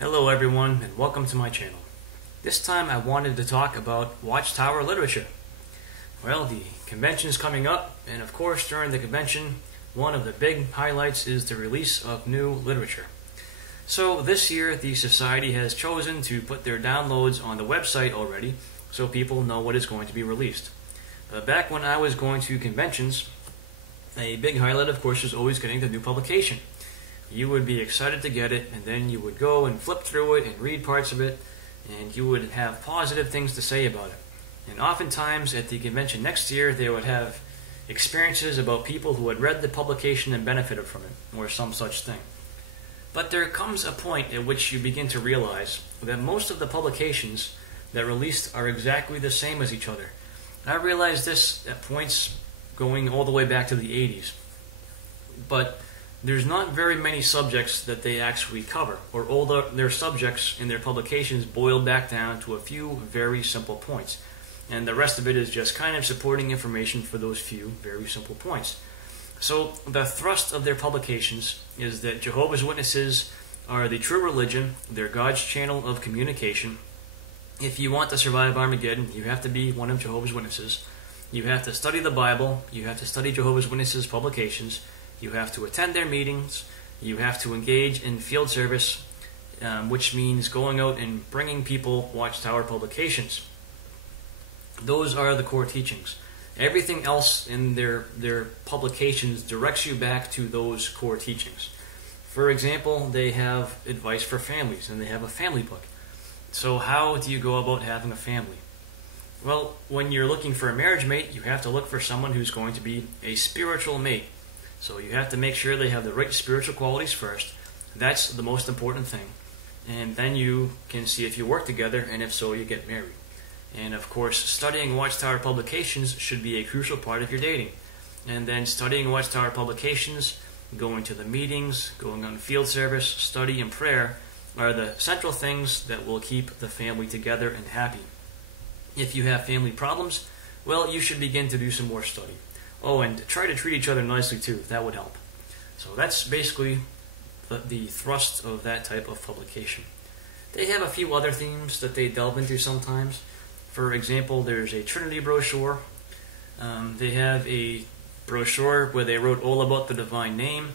Hello everyone and welcome to my channel. This time I wanted to talk about Watchtower Literature. Well, the convention is coming up, and of course during the convention one of the big highlights is the release of new literature. So this year the Society has chosen to put their downloads on the website already so people know what is going to be released. Back when I was going to conventions, a big highlight of course was always getting the new publication. You would be excited to get it, and then you would go and flip through it and read parts of it, and you would have positive things to say about it. And oftentimes at the convention next year they would have experiences about people who had read the publication and benefited from it, or some such thing. But there comes a point at which you begin to realize that most of the publications that released are exactly the same as each other. I realized this at points going all the way back to the 80s. But there's not very many subjects that they actually cover, or all their subjects in their publications boil back down to a few very simple points. And the rest of it is just kind of supporting information for those few very simple points. So the thrust of their publications is that Jehovah's Witnesses are the true religion, they're God's channel of communication. If you want to survive Armageddon, you have to be one of Jehovah's Witnesses. You have to study the Bible, you have to study Jehovah's Witnesses publications, you have to attend their meetings, you have to engage in field service, which means going out and bringing people Watchtower publications. Those are the core teachings. Everything else in their publications directs you back to those core teachings. For example, they have advice for families, and they have a family book. So how do you go about having a family? Well, when you're looking for a marriage mate, you have to look for someone who's going to be a spiritual mate. So you have to make sure they have the right spiritual qualities first. That's the most important thing. And then you can see if you work together, and if so, you get married. And of course, studying Watchtower publications should be a crucial part of your dating. And then studying Watchtower publications, going to the meetings, going on field service, study, and prayer are the central things that will keep the family together and happy. If you have family problems, well, you should begin to do some more study. Oh, and try to treat each other nicely too. That would help. So that's basically the thrust of that type of publication. They have a few other themes that they delve into sometimes. For example, there's a Trinity brochure. They have a brochure where they wrote all about the divine name,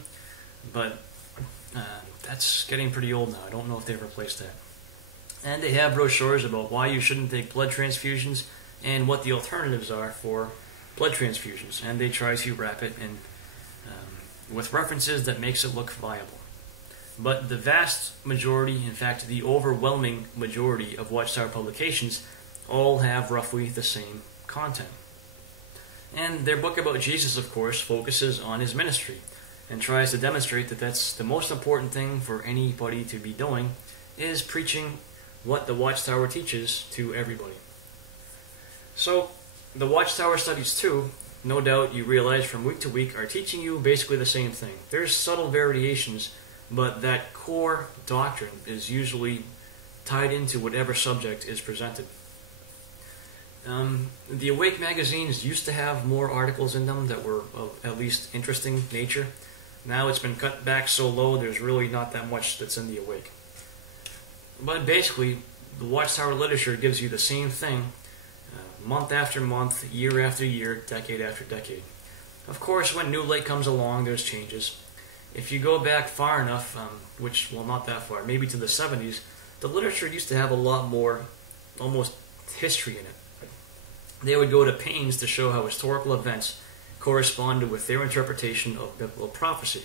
but that's getting pretty old now. I don't know if they've replaced that. And they have brochures about why you shouldn't take blood transfusions and what the alternatives are for blood transfusions, and they try to wrap it in with references that makes it look viable. But the vast majority, in fact the overwhelming majority of Watchtower publications all have roughly the same content. And their book about Jesus, of course, focuses on his ministry and tries to demonstrate that that's the most important thing for anybody to be doing, is preaching what the Watchtower teaches to everybody. So the Watchtower studies too, no doubt you realize from week to week, are teaching you basically the same thing. There's subtle variations, but that core doctrine is usually tied into whatever subject is presented. The Awake magazines used to have more articles in them that were of at least interesting nature. Now it's been cut back so low there's really not that much that's in the Awake. But basically, the Watchtower Literature gives you the same thing month after month, year after year, decade after decade. Of course, when New Light comes along, there's changes. If you go back far enough, which, well, not that far, maybe to the 70s, the literature used to have a lot more, almost history in it. They would go to pains to show how historical events corresponded with their interpretation of biblical prophecy.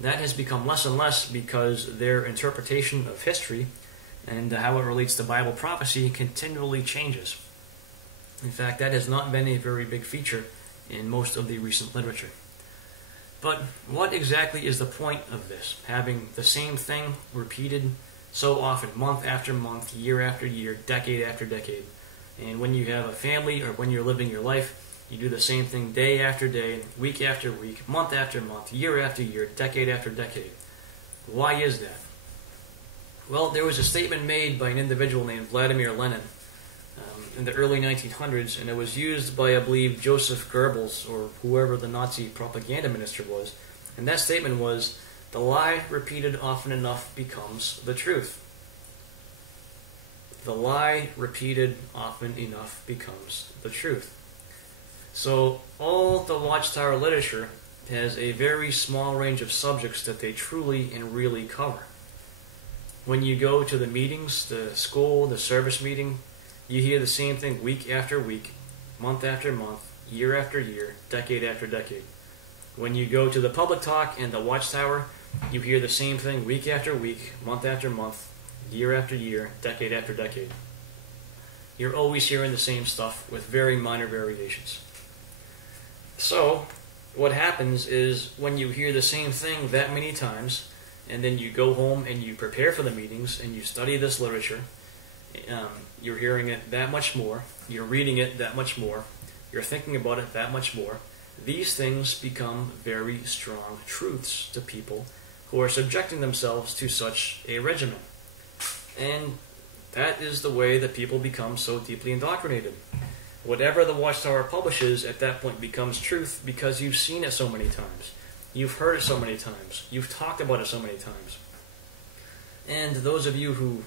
That has become less and less because their interpretation of history and how it relates to Bible prophecy continually changes. In fact, that has not been a very big feature in most of the recent literature. But what exactly is the point of this? Having the same thing repeated so often, month after month, year after year, decade after decade. And when you have a family or when you're living your life, you do the same thing day after day, week after week, month after month, year after year, decade after decade. Why is that? Well, there was a statement made by an individual named Vladimir Lenin in the early 1900s, and it was used by, I believe, Joseph Goebbels, or whoever the Nazi propaganda minister was. And that statement was, "The lie repeated often enough becomes the truth." the lie repeated often enough becomes the truth. So all the Watchtower literature has a very small range of subjects that they truly and really cover. When you go to the meetings, the school, the service meeting, you hear the same thing week after week, month after month, year after year, decade after decade. When you go to the public talk and the Watchtower, you hear the same thing week after week, month after month, year after year, decade after decade. You're always hearing the same stuff with very minor variations. So, what happens is when you hear the same thing that many times, and then you go home and you prepare for the meetings and you study this literature, you're hearing it that much more, you're reading it that much more, you're thinking about it that much more, these things become very strong truths to people who are subjecting themselves to such a regimen. And that is the way that people become so deeply indoctrinated. Whatever the Watchtower publishes at that point becomes truth because you've seen it so many times. You've heard it so many times. You've talked about it so many times. And those of you who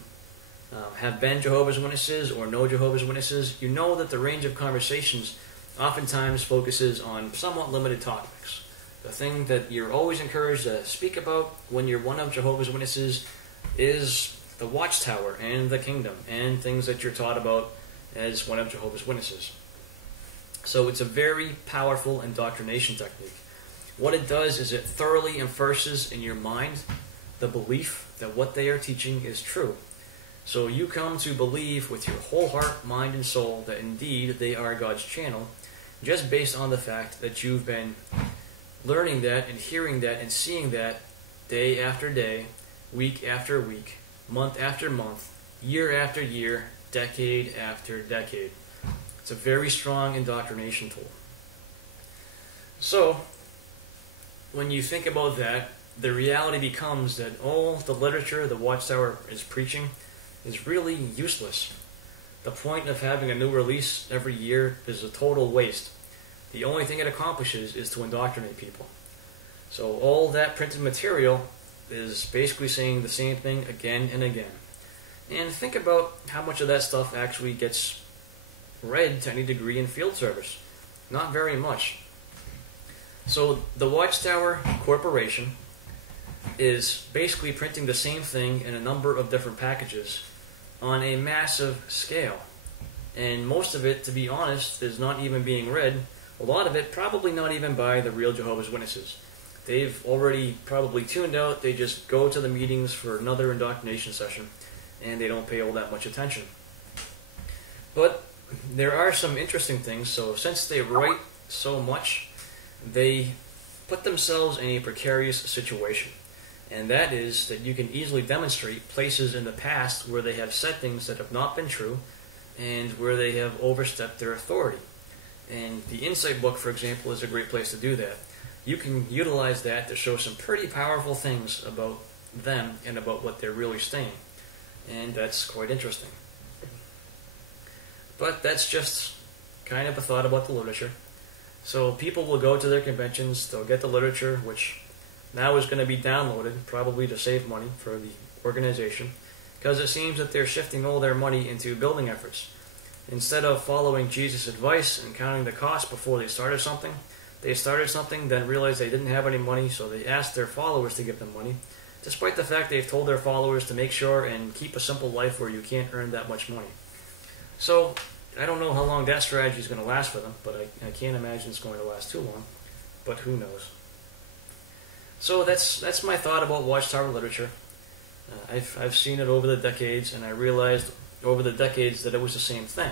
have been Jehovah's Witnesses or know Jehovah's Witnesses, you know that the range of conversations oftentimes focuses on somewhat limited topics. The thing that you're always encouraged to speak about when you're one of Jehovah's Witnesses is the Watchtower and the kingdom and things that you're taught about as one of Jehovah's Witnesses. So it's a very powerful indoctrination technique. What it does is it thoroughly enforces in your mind the belief that what they are teaching is true. So you come to believe with your whole heart, mind, and soul that indeed they are God's channel, just based on the fact that you've been learning that and hearing that and seeing that day after day, week after week, month after month, year after year, decade after decade. It's a very strong indoctrination tool. So, when you think about that, the reality becomes that all the literature the Watchtower is preaching is really useless. The point of having a new release every year is a total waste. The only thing it accomplishes is to indoctrinate people. So all that printed material is basically saying the same thing again and again. And think about how much of that stuff actually gets read to any degree in field service. Not very much. So the Watchtower Corporation is basically printing the same thing in a number of different packages on a massive scale. And most of it, to be honest, is not even being read. A lot of it probably not even by the real Jehovah's Witnesses. They've already probably tuned out. They just go to the meetings for another indoctrination session, and they don't pay all that much attention. But there are some interesting things. So since they write so much, they put themselves in a precarious situation. And that is that you can easily demonstrate places in the past where they have said things that have not been true and where they have overstepped their authority. And the Insight book, for example, is a great place to do that. You can utilize that to show some pretty powerful things about them and about what they're really saying. And that's quite interesting. But that's just kind of a thought about the literature. So people will go to their conventions, they'll get the literature, which now is going to be downloaded, probably to save money for the organization, because it seems that they're shifting all their money into building efforts. Instead of following Jesus' advice and counting the cost before they started something, then realized they didn't have any money, so they asked their followers to give them money, despite the fact they've told their followers to make sure and keep a simple life where you can't earn that much money. So, I don't know how long that strategy is going to last for them, but I can't imagine it's going to last too long, but who knows. So that's my thought about Watchtower literature. I've seen it over the decades, and I realized over the decades that it was the same thing.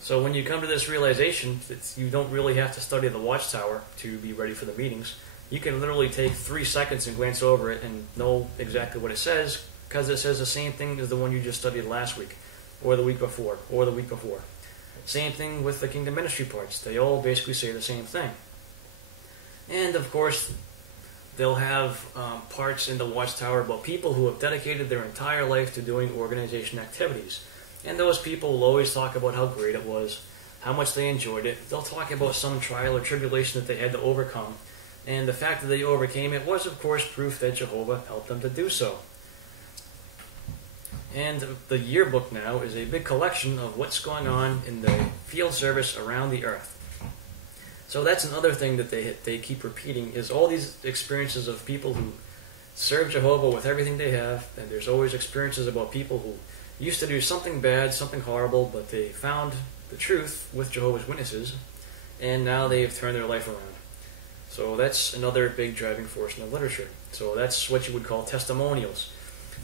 So when you come to this realization, you don't really have to study the Watchtower to be ready for the meetings. You can literally take 3 seconds and glance over it and know exactly what it says, because it says the same thing as the one you just studied last week, or the week before, or the week before. Same thing with the Kingdom Ministry parts. They all basically say the same thing. And of course, they'll have parts in the Watchtower about people who have dedicated their entire life to doing organization activities. And those people will always talk about how great it was, how much they enjoyed it. They'll talk about some trial or tribulation that they had to overcome. And the fact that they overcame it was, of course, proof that Jehovah helped them to do so. And the yearbook now is a big collection of what's going on in the field service around the earth. So that's another thing that they keep repeating, is all these experiences of people who serve Jehovah with everything they have, and there's always experiences about people who used to do something bad, something horrible, but they found the truth with Jehovah's Witnesses, and now they've turned their life around. So that's another big driving force in the literature. So that's what you would call testimonials.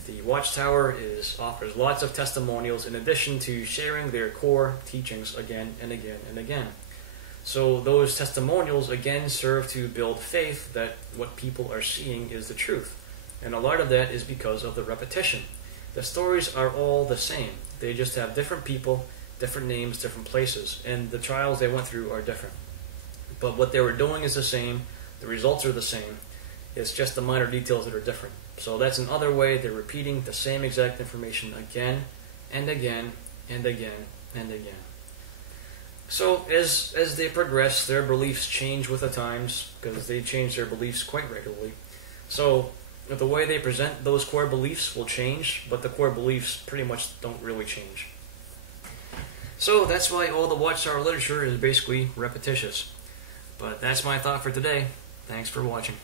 The Watchtower offers lots of testimonials in addition to sharing their core teachings again and again and again. So those testimonials again serve to build faith that what people are seeing is the truth. And a lot of that is because of the repetition. The stories are all the same. They just have different people, different names, different places, and the trials they went through are different. But what they were doing is the same. The results are the same. It's just the minor details that are different. So that's another way they're repeating the same exact information again and again and again and again. So as they progress, their beliefs change with the times, because they change their beliefs quite regularly. So the way they present those core beliefs will change, but the core beliefs pretty much don't really change. So that's why all the Watchtower literature is basically repetitious. But that's my thought for today. Thanks for watching.